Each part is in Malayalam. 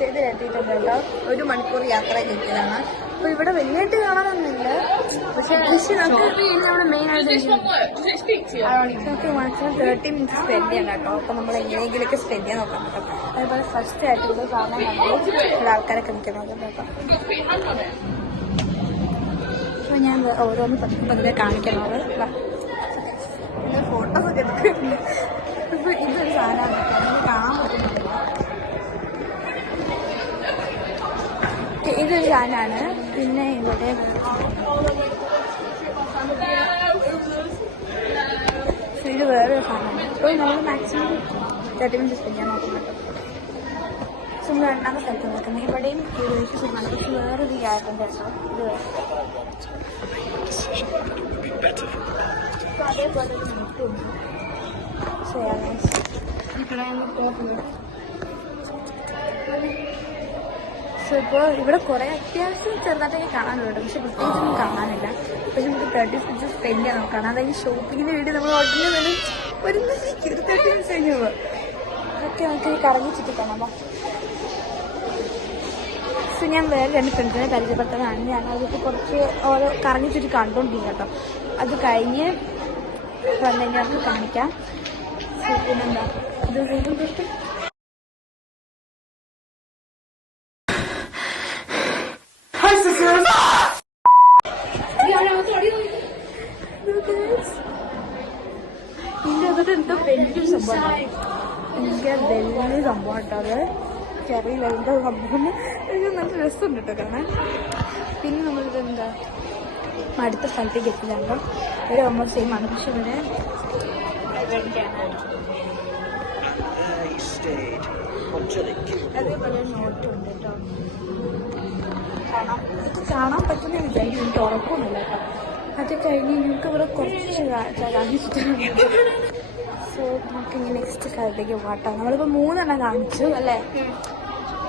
ചെയ്തിലെത്തിയിട്ടുണ്ട് കേട്ടോ. 1 മണിക്കൂർ യാത്ര കിട്ടിയതാണ്. അപ്പൊ ഇവിടെ വലിയായിട്ട് കാണാനൊന്നുമില്ല. പക്ഷെ നമ്മുടെ മെയിൻ ആയിട്ട് മാക്സിമം 30 മിനിറ്റ്സ് സ്പെൻഡ് ചെയ്യാൻ കേട്ടോ. അപ്പൊ നമ്മൾ എങ്ങനെയെങ്കിലൊക്കെ സ്പെൻഡ് ചെയ്യാൻ നോക്കാം കേട്ടോ. അതേപോലെ ഫസ്റ്റ് ആയിട്ടുള്ള കാണാൻ നമ്മൾ ഇവിടെ ആൾക്കാരൊക്കെ നിൽക്കുന്നത് കേട്ടോ. അപ്പൊ ഞാൻ ഓരോന്ന് പതിനെ കാണിക്കണത് ഫോട്ടോ ഒക്കെ എടുക്കുന്നുണ്ട്. അപ്പൊ ഇതൊരു സാധനമാണ് കാണാൻ പറ്റുന്നില്ല. ഇതൊരു സാധനമാണ്. പിന്നെ ഇവിടെ ഇത് വേറൊരു സാധനമാണ്. അപ്പോൾ നമ്മൾ മാക്സിമം 30 മിനിറ്റ്സ് സ്പെൻഡ് ചെയ്യാൻ നോക്കുന്നുണ്ട്. സോ നമ്മൾ രണ്ടാമത്തെ സ്ഥലത്ത് നോക്കുന്നത് ഇവിടെയും ഏകദേശം സുഖമാണ്. പക്ഷെ വേറൊരു ഗ്യാരണ്ടി കേട്ടോ. ഇത് അതേപോലെ നമുക്കുണ്ട്. സോ ഇപ്പോൾ ഇവിടെ കുറേ അത്യാവശ്യം ചെറുതായിട്ടൊക്കെ കാണാനുണ്ട്. പക്ഷെ പ്രത്യേകിച്ചൊന്നും കാണാനില്ല. പക്ഷെ നമുക്ക് 30 മിനിറ്റ്സ് സ്പെൻഡ് ചെയ്യാൻ നോക്കണം. അതായത് ഷോപ്പിങ്ങിന് വേണ്ടി നമ്മൾ ഹോട്ടലിൽ നിന്ന് ഒരു 30 മിനിറ്റ്സ് കഴിഞ്ഞു പോകും. അതൊക്കെ നമുക്ക് കറങ്ങി ചുറ്റി കാണാം. സോ ഞാൻ വേറെ 2 ഫ്രണ്ട്സിനെ പരിചയപ്പെടുത്തുന്നതാണ്. ഞാൻ അതൊക്കെ കുറച്ച് ഓരോ കറങ്ങി ചുറ്റി കണ്ടുകൊണ്ടിരിക്കും കേട്ടോ. അത് കഴിഞ്ഞ് വന്നു കഴിഞ്ഞാൽ നമുക്ക് കാണിക്കാം. സോ പിന്നെന്താ ഇത് തൊട്ട് ഇതിൻ്റെ എന്തോ വലിയൊരു സംഭവമാണ്. എനിക്ക് വലിയ സംഭവം കേട്ടോ. അത് എനിക്കറിയില്ല എന്താ സംഭവം. എനിക്ക് നല്ല രസമുണ്ട് കേട്ടോ കാണാൻ. പിന്നെ നമ്മളിത് എന്താ അടുത്ത സ്ഥലത്തേക്ക് എത്തില്ലാണ്ടോ. ഇവിടെ ഓൾമോസ്റ്റ് സെയിം ആണ്. പക്ഷെ ഇവിടെ അതേപോലെ നോട്ടുണ്ട് കേട്ടോ. കാണാൻ പറ്റുന്ന വിചാരിക്കും. എനിക്ക് ഉറപ്പൊന്നുമില്ല കേട്ടോ. അത് കഴിഞ്ഞ് നിങ്ങൾക്ക് ഇവിടെ കുറച്ച് കാണിച്ചിട്ടുണ്ട്. സോ നമുക്ക് ഇനി നെക്സ്റ്റ് സ്ഥലത്തേക്ക് പോകാം. നമ്മളിപ്പോൾ 3 കാണിച്ചു അല്ലേ.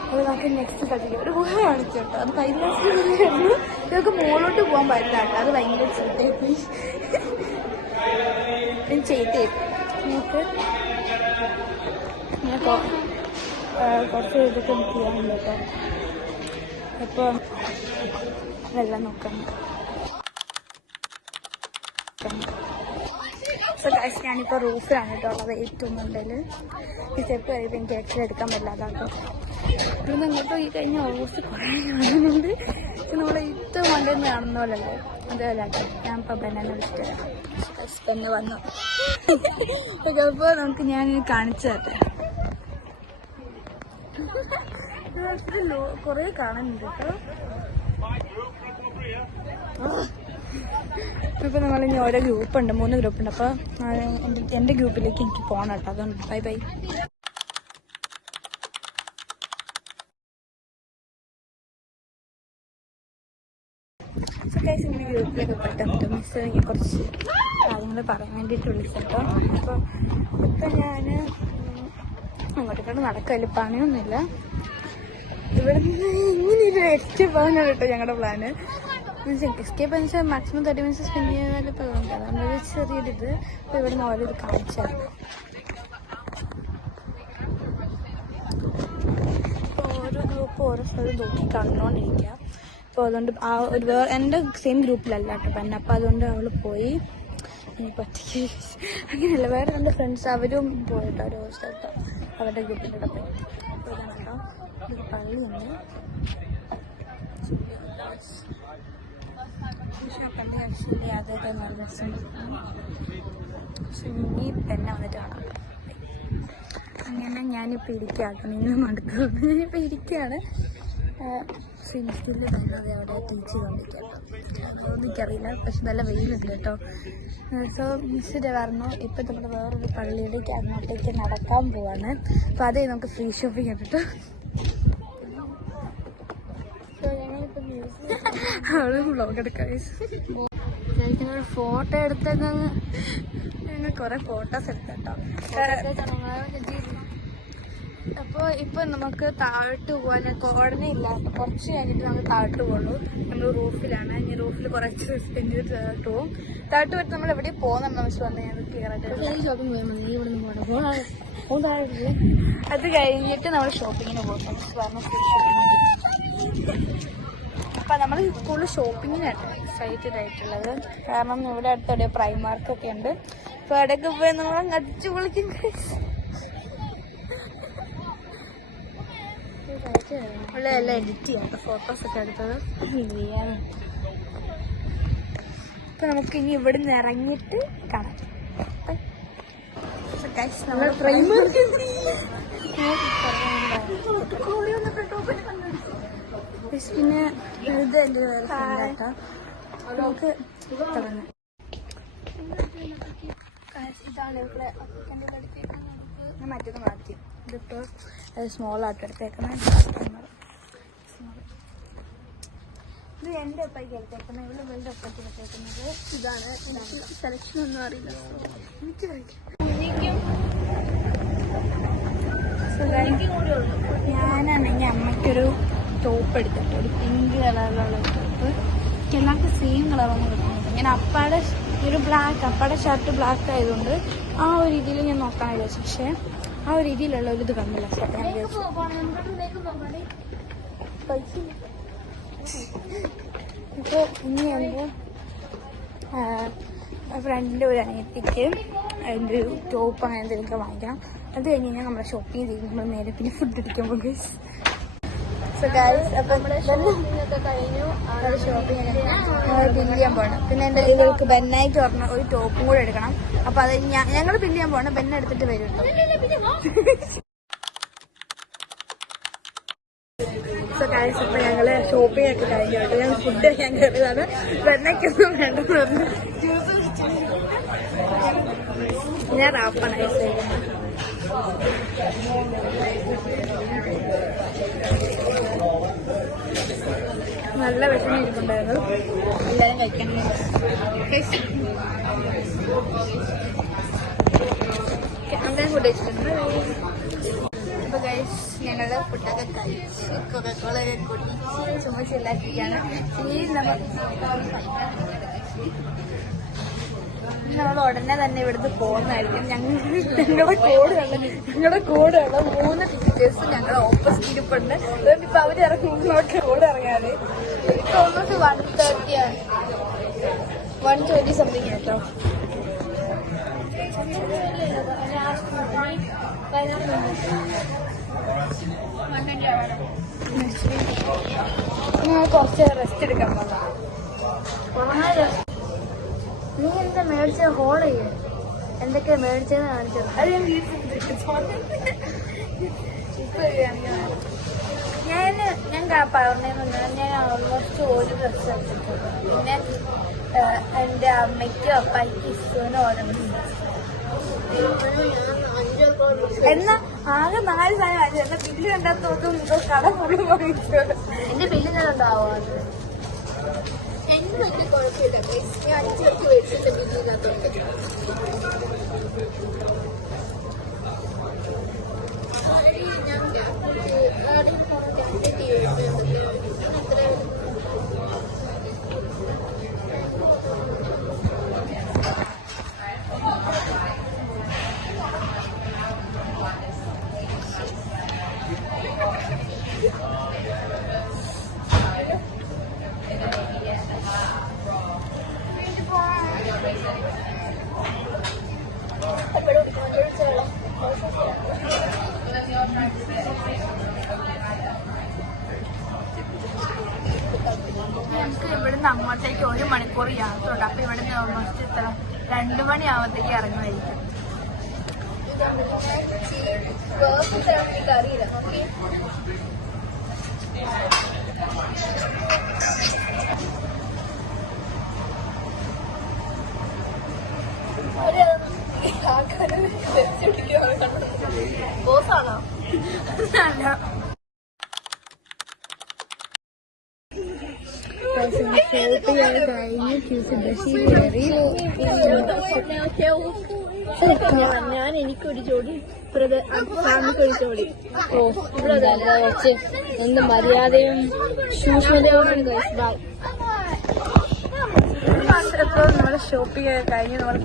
അപ്പോൾ നമുക്ക് നെക്സ്റ്റ് സ്ഥലത്തേക്ക് ഒരു ഗുഹ കാണിച്ചു കേട്ടോ. അത് കൈലാസമായിരുന്നു. ഇതൊക്കെ മുകളിലോട്ട് പോകാൻ പറ്റില്ല കേട്ടോ. അത് ഭയങ്കര ചീത്തയായിപ്പോയി. ചെയ്തേക്കും നമുക്ക് ഇങ്ങനെ കുറച്ച് ഇതൊക്കെ ചെയ്യാനുണ്ട് കേട്ടോ. അപ്പോൾ വെള്ളം നോക്കാം. സോ ഗൈസ് ഞാനിപ്പോൾ റൂഫിലാണ് കേട്ടോ ഉള്ളത്. ഏറ്റവും മുകളിൽ ഈ സ്റ്റെപ്പ് കഴിയുമ്പോൾ എനിക്ക് ആക്ച്വലി എടുക്കാൻ പറ്റില്ലാതാട്ടോ. ഇവിടുന്ന് ഇങ്ങോട്ട് പോയി കഴിഞ്ഞാൽ ഓൾമോസ്റ്റ് കുറേ കാണുന്നുണ്ട്. നമ്മൾ ഏറ്റവും മണ്ടയിൽ നിന്ന് കാണുന്ന പോലല്ലേ അതേപോലെ കേട്ടോ. ഞാനിപ്പോൾ ബെന്നെ വിളിച്ചിട്ട് ബെന്നെ വന്നു. അപ്പോൾ നമുക്ക് ഞാൻ കാണിച്ചു തരട്ടെ. കുറേ കാണുന്നുണ്ട് കേട്ടോ. ഇപ്പോൾ നമ്മളിനി ഓരോ ഗ്രൂപ്പുണ്ട്, 3 ഗ്രൂപ്പുണ്ട്. അപ്പോൾ എൻ്റെ ഗ്രൂപ്പിലേക്ക് എനിക്ക് പോകണം കേട്ടോ. അതുകൊണ്ട് ബൈ ബൈ. സോ ഗൈസ് ഇങ്ങനെ ഗ്രൂപ്പിലൊക്കെ പെട്ടെന്ന് മിസ് എനിക്ക് കുറച്ച് കാര്യങ്ങൾ പറയാൻ വേണ്ടിയിട്ട് വിളിച്ചിട്ടോ. അപ്പോൾ ഇപ്പം ഞാൻ അങ്ങോട്ടേക്കോട്ട് നടക്കില്ല, പണിയൊന്നുമില്ല. ഇവിടെ നിന്ന് ഇങ്ങനെയൊരു എസ്കേപ്പ് ആകാനാണ് കേട്ടോ ഞങ്ങളുടെ പ്ലാന്. എസ്കേപ്പ് എന്ന് വെച്ചാൽ മാക്സിമം 30 മിനിറ്റ്സ് സ്പെൻഡ് ചെയ്യാൻ പോകുന്നുണ്ട്. അതൊരു ചെറിയൊരിത്. അപ്പോൾ ഇവിടെ നിന്ന് ഓരോ ഇത് കാണിച്ചാൽ ഓരോ ഗ്രൂപ്പ് ഓരോ സ്ഥലം നോക്കി കണ്ടുകൊണ്ടിരിക്കുക. അപ്പോൾ അതുകൊണ്ട് ആ ഒരു എൻ്റെ സെയിം ഗ്രൂപ്പിലല്ല കേട്ടോ പെന്നെ. അപ്പോൾ അതുകൊണ്ട് അവൾ പോയി. എനിക്ക് ഒറ്റയ്ക്ക് അങ്ങനെയല്ല, വേറെ 2 ഫ്രണ്ട്സ് അവരും പോയിട്ടോ ഓരോ സ്ഥലത്ത് അവരുടെ ഗ്രൂപ്പിൻ്റെ കൂടെ പോയി. അപ്പോൾ ഇതാണ് കേട്ടോ. ഒരു പള്ളിയുണ്ട്. പക്ഷേ ആ പള്ളി ആക്ച്വലി അതേപോലെ നല്ല രസമുണ്ട്. പക്ഷെ ഇനി തന്നെ വന്നിട്ട് കാണാം. അങ്ങനെ ഞാനിപ്പോൾ ഇരിക്കുകയാണ്. നിങ്ങൾ മടുത്തു. ഞാനിപ്പോൾ ഇരിക്കുകയാണ്. സ്വിമ്മിങ്ങിൽ തന്നെ അത് അവിടെ ടീച്ച് ചെയ്തുകൊണ്ടിരിക്കുക കേട്ടോ. അതൊന്നും എനിക്കറിയില്ല. പക്ഷെ നല്ല വെയിലുണ്ട് കേട്ടോ. സോ മിസ്സിൻ്റെ പറഞ്ഞു ഇപ്പം നമ്മുടെ വേറൊരു പള്ളിയിലേക്ക് അങ്ങോട്ടേക്ക് നടക്കാൻ പോവാണ്. അപ്പോൾ അതേ നമുക്ക് ഫ്രീ ഷോപ്പിംഗ് കേട്ടോ. സോ ഞങ്ങളിപ്പോൾ അവിടെ വ്ളോഗ് എടുക്കാം. ഒരു ഫോട്ടോ എടുത്തങ്ങ് ഞങ്ങൾ കുറേ ഫോട്ടോസ് എടുത്തു കേട്ടോ. അപ്പോൾ ഇപ്പം നമുക്ക് താഴോട്ട് പോകാൻ കോടനെ ഇല്ല. കുറച്ച് കഴിഞ്ഞിട്ട് നമ്മൾ താഴോട്ട് പോകുള്ളൂ. നമ്മൾ റൂഫിലാണ്. ഇനി റൂഫിൽ കുറച്ച് സ്പെൻഡ് ചെയ്ത് താഴോട്ട് പോകും. താഴോട്ട് പോയിട്ട് നമ്മൾ എവിടെ പോകുന്നുണ്ടെന്ന് വെച്ച് വന്നാൽ ഞങ്ങൾക്ക് കയറാനായിട്ട് ഷോപ്പിംഗ് പോയാൽ മതി. ഇവിടെ നിന്ന് പോകണം. അത് കഴിഞ്ഞിട്ട് നമ്മൾ ഷോപ്പിങ്ങിന് പോകും. അപ്പൊ നമ്മൾ കൂടുതൽ ഷോപ്പിങ്ങിനാണ് എക്സൈറ്റഡ് ആയിട്ടുള്ളത്. കാരണം ഇവിടെ അടുത്തോടെ പ്രൈമാർക്കൊക്കെ ഉണ്ട്. അപ്പൊ അവിടെയൊക്കെ പോയി നമ്മൾ അടിച്ചു പൊളിക്കും. ഇവിടെ എല്ലാം എഡിറ്റ് ചെയ്യാം, ഫോട്ടോസൊക്കെ എടുത്തത് ചെയ്യാൻ. അപ്പൊ നമുക്ക് ഇനി ഇവിടെ നിന്ന് ഇറങ്ങിയിട്ട് കാണാം. പിന്നെ ഇത് എൻ്റെ വേറെ നമുക്ക് തുടങ്ങാം. ഇതാണ് ഇവിടെ ഞാൻ മറ്റേത് മാറ്റി. ഇതിപ്പോൾ സ്മോൾ ആയിട്ട് എടുത്തേക്കുന്നത്. ഇത് എൻ്റെ ഒപ്പയ്ക്ക് എടുത്തേക്കുന്നത്. ഇവിടെ ഇവളുടെ ഒപ്പയ്ക്ക് എടുത്തേക്കുന്നത് ഇതാണ്. എനിക്ക് സെലക്ഷൻ ഒന്നും അറിയില്ല. ഞാനാണെങ്കിൽ അമ്മയ്ക്കൊരു ടോപ്പ് എടുത്തിട്ട്, ഒരു പിങ്ക് കളറിലുള്ള ടോപ്പ്. എല്ലാവർക്കും സെയിം കളറാണ് കിട്ടുന്നത്. ഞാൻ അപ്പാടെ ഒരു ബ്ലാക്ക്, അപ്പാടെ ഷർട്ട് ബ്ലാക്ക് ആയതുകൊണ്ട് ആ ഒരു രീതിയിൽ ഞാൻ നോക്കാൻ വിചാരിച്ചു. പക്ഷേ ആ ഒരു രീതിയിലുള്ള ഒരു ഇത് കണ്ടില്ല. ഇപ്പോൾ ഇനി എൻ്റെ ഫ്രണ്ടിൻ്റെ ഒരു അനിയത്തിക്ക് അതിൻ്റെ ഒരു ടോപ്പ് അങ്ങനെ എന്തെങ്കിലുമൊക്കെ വാങ്ങിക്കണം. അത് കഴിഞ്ഞ് കഴിഞ്ഞാൽ നമ്മുടെ ഷോപ്പിംഗ് ചെയ്ത് നമ്മൾ നേരെ പിന്നെ ഫുഡ് അടിക്കുമ്പോൾ ഗൈസ്. സോ ഗൈസ് അപ്പം കഴിഞ്ഞു ഷോപ്പിംഗ് ബില്ല് ചെയ്യാൻ പോകണം. പിന്നെ എൻ്റെ ഇവർക്ക് ബെന്നായിട്ട് പറഞ്ഞ ഒരു ടോപ്പും കൂടെ എടുക്കണം. അപ്പം അത് ഞങ്ങൾ ബില്ല് ചെയ്യാൻ പോകണം. ബെന്നെ എടുത്തിട്ട് വരും കേട്ടോ. സോ ഗൈസ് അപ്പം ഞങ്ങൾ ഷോപ്പിംഗ് ഒക്കെ കഴിഞ്ഞോട്ട് ഞങ്ങൾ ഫുഡ് കഴിക്കാൻ കയറിയതാണ്. ബെന്നയ്ക്കൊന്നും വേണ്ടെന്ന് പറഞ്ഞു. ഞാൻ റാപ്പാണ് നല്ല വിഷമം ഇരിക്കുന്നുണ്ടായിരുന്നു. എല്ലാവരും കഴിക്കാൻ അങ്ങനെ ഫുഡ് കഴിച്ചിട്ടുണ്ട്. അപ്പോൾ ഗൈസ് ഞങ്ങളുടെ ഫുഡൊക്കെ കഴിച്ച് കൊക്കക്കോളൊക്കെ കുടിച്ച് ചുമ്മാ ചില്ലാക്കിയാണ്. ഇനി നമ്മൾ ഉടനെ തന്നെ ഇവിടുന്ന് പോകുന്നതായിരിക്കും. ഞങ്ങളുടെ കൂടെയുള്ള 3 ടീച്ചേഴ്സ് ഞങ്ങളുടെ ഓപ്പോസിറ്റ് ഇരിപ്പുണ്ട്. അതുകൊണ്ട് ഇപ്പൊ അവര് ഇറങ്ങുമ്പോഴൊക്കെ കൂടെ ഇറങ്ങാതെ ഇപ്പൊ ഓൾമോസ്റ്റ് 1:30 ആണ്. 1:20 സംതിങ് കേട്ടോ. കുറച്ച് റെസ്റ്റ് എടുക്കാൻ പോകാം. നീ എന്താ മേടിച്ച ഹോൾ ചെയ്യേ? എന്തൊക്കെയാ മേടിച്ചതെന്ന് കാണിച്ചത്? അത് ഞാൻ പറഞ്ഞിട്ടുണ്ട്. ഞാൻ ഓൾമോസ്റ്റ് ഒരു ഡ്രസ്സ് എടുത്തിട്ടുണ്ട്. പിന്നെ എൻ്റെ അമ്മയ്ക്കും അപ്പായ്ക്കും ഇഷ്ടത്തിന് ഓരോന്നുണ്ട്. എന്നാ ആകെ 4 സാധനം വാങ്ങിച്ചു. എന്നാ ബില്ല് കണ്ടാത്തോട്ടും കട ഫുള്ള് വാങ്ങിച്ചു. എന്റെ ബില്ല് ഞാൻ ഉണ്ടാവും. അത് എനിക്ക് വലിയ കുഴപ്പമില്ല. ഞാൻ 5 പേർക്ക് മേടിച്ചിട്ട് ബില്ലിനകത്തോട്ട് ഞങ്ങൾക്ക് ഇവിടുന്ന് അങ്ങോട്ടേക്ക് 1 മണിക്കൂർ യാത്ര ഉണ്ട്. അപ്പൊ ഇവിടുന്ന് ഓൾമോസ്റ്റ് 2 മണിയാവുമ്പോഴത്തേക്ക് ഇറങ്ങുമായിരിക്കും. ബോസാണോ? ഞാൻ എനിക്കൊരു ജോഡി, ഫാമിലിക്കൊരു ജോഡി. ഓ ഇവിടെ വെച്ച് എന്ത് മര്യാദയും സൂക്ഷ്മതയോടാണ്. ഇപ്പോൾ നമ്മുടെ ഷോപ്പിംഗ് ഒക്കെ കഴിഞ്ഞ് നമ്മൾ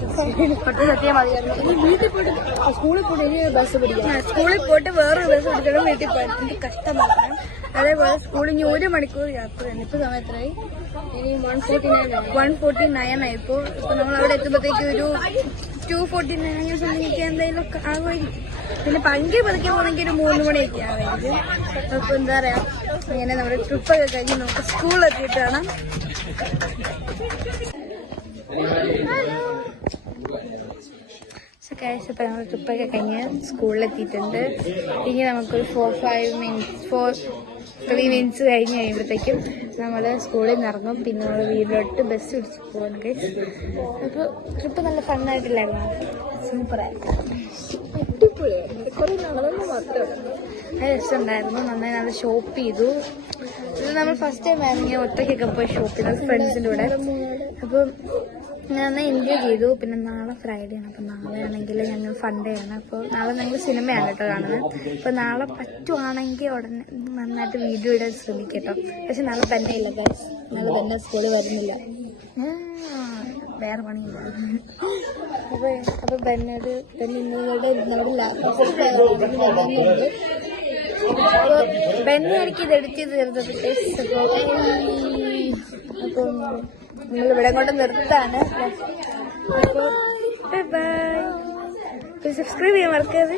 പെട്ടെന്ന് എത്തിയാൽ മതിയായിരുന്നു. വീട്ടിൽ പോയിട്ട് സ്കൂളിൽ പോയിട്ട് ബസ് പിടിക്കാം. സ്കൂളിൽ പോയിട്ട് വേറൊരു ബസ് പിടിക്കണം വീട്ടിൽ പോയിട്ട് എനിക്ക് കഷ്ടമാണ്. അതേപോലെ സ്കൂളിൽ ഇനി 1 മണിക്കൂർ യാത്രയാണ്. ഇപ്പോൾ സമയത്തായി ഇനി 149 ആയിപ്പോൾ. ഇപ്പോൾ നമ്മൾ അവിടെ എത്തുമ്പോഴത്തേക്ക് ഒരു 249 സമയത്ത് എന്തായാലും ആകുമായിരിക്കും. പിന്നെ പങ്കി പതുക്കെ പോകണമെങ്കിൽ ഒരു 3 മണിയൊക്കെ ആവായിരിക്കും. അപ്പോൾ എന്താ പറയാ, ഇങ്ങനെ നമ്മുടെ ട്രിപ്പൊക്കെ കഴിഞ്ഞ് നമുക്ക് സ്കൂളിലെത്തിയിട്ടാണ്. ഇപ്പം നമ്മൾ ട്രിപ്പൊക്കെ കഴിഞ്ഞ് സ്കൂളിലെത്തിയിട്ടുണ്ട്. ഇനി നമുക്കൊരു 3 മിനിറ്റ്സ് കഴിഞ്ഞ് കഴിയുമ്പോഴത്തേക്കും നമ്മൾ സ്കൂളിൽ നിന്ന് ഇറങ്ങും. പിന്നെ നമ്മൾ വീട്ടിലോട്ട് ബസ് പിടിച്ച് പോകുന്നു ഗൈസ്. അപ്പോൾ ട്രിപ്പ് നല്ല ഫണ്ണായിട്ടില്ലായിരുന്നു. സൂപ്പറായിരുന്നു, അടിപൊളിയായിരുന്നു. കുറേ നടന്നു മാത്രമേ നല്ല രസമുണ്ടായിരുന്നു. നന്നായി നല്ല ഷോപ്പ് ചെയ്തു. ഇത് നമ്മൾ ഫസ്റ്റ് ടൈം ആയിരുന്നു ഞാൻ ഒറ്റയ്ക്കൊക്കെ പോയി ഷോപ്പ് ചെയ്തത് ഫ്രണ്ട്സിൻ്റെ കൂടെ. അപ്പം ഞാൻ എൻജോയ് ചെയ്തു. പിന്നെ നാളെ ഫ്രൈഡേ ആണ്. അപ്പം നാളെ ആണെങ്കിൽ ഞങ്ങൾ ഫണ്ടേ ആണ്. അപ്പോൾ നാളെ ഞങ്ങൾ സിനിമയാണ് കേട്ടോ കാണുന്നത്. അപ്പോൾ നാളെ പറ്റുവാണെങ്കിൽ ഉടനെ നന്നായിട്ട് വീഡിയോ ഇടാൻ ശ്രമിക്കട്ടോ. പക്ഷെ നാളെ തന്നെ ഇല്ല ഗൈസ്, നാളെ തന്നെ സ്കൂളിൽ വരുന്നില്ല, വേറെ പണിയില്ല. അപ്പോൾ ബെന്നോട് ഇന്നോട് നമ്മുടെ ലാപ്ടോപ്പ് വരുന്നുണ്ട്. അപ്പോൾ ബെന്നെ എനിക്ക് ഇത് എഡിറ്റ് ചെയ്ത് തരുന്നത്. അപ്പം നമ്മളിവിടെ കൊണ്ട് നിർത്താണ്. അപ്പോൾ ബൈ. സബ്സ്ക്രൈബ് ചെയ്യാൻ മറക്കരുത്.